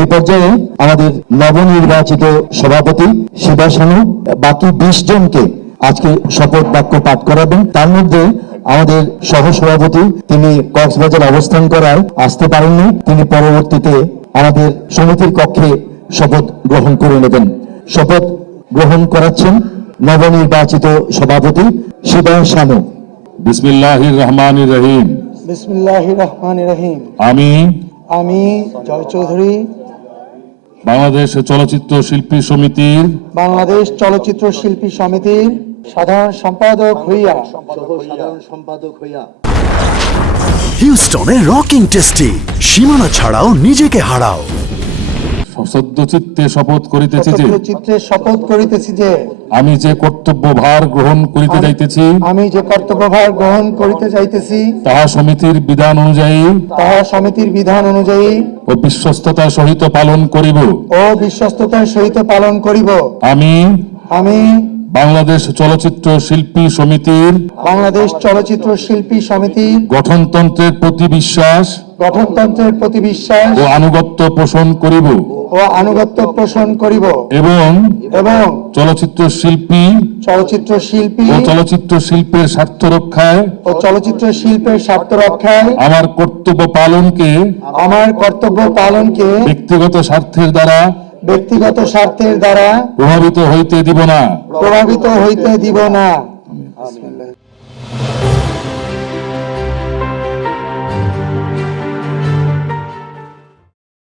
এই পর্যায়ে আমাদের নবনির্বাচিত সভাপতি শিবা শানু বাকি 20 জনকে আজকে শপথ বাক্য পাঠ করাবেন। তার মধ্যে আমাদের সহসভাপতি তিনি কক্সবাজার অবস্থান করায় আসতে পারেননি, তিনি পরবর্তীতে আমাদের সমিতির কক্ষে শপথ গ্রহণ করে নেবেন। শপথ গ্রহণ করাচ্ছেন নবনির্বাচিত সভাপতি শিবা শানু। বিসমিল্লাহির রহমানির রহিম। বিসমিল্লাহির রহমানির রহিম। আমি জয় চৌধুরী বাংলাদেশ চলচ্চিত্র শিল্পী সমিতির সাধারণ সম্পাদক হইয়া হিউস্টনে রকিং টেস্টি সীমানা ছাড়াও নিজেকে হারাও। সদ্যচিত্তে শপথ করিতেছি যে আমি যে কর্তব্যভার গ্রহণ করিতে যাইতেছি তাহা সমিতির বিধান অনুযায়ী ও বিশ্বস্ততার সহিত পালন করিব। আমি বাংলাদেশ চলচ্চিত্র শিল্পী সমিতির গঠনতন্ত্রের প্রতি বিশ্বাস ও আনুগত্য পোষণ করিব এবং চলচ্চিত্র শিল্পী ও চলচ্চিত্র শিল্পের স্বার্থ রক্ষায় আমার কর্তব্য পালনকে ব্যক্তিগত স্বার্থের দ্বারা প্রভাবিত হইতে দিব না।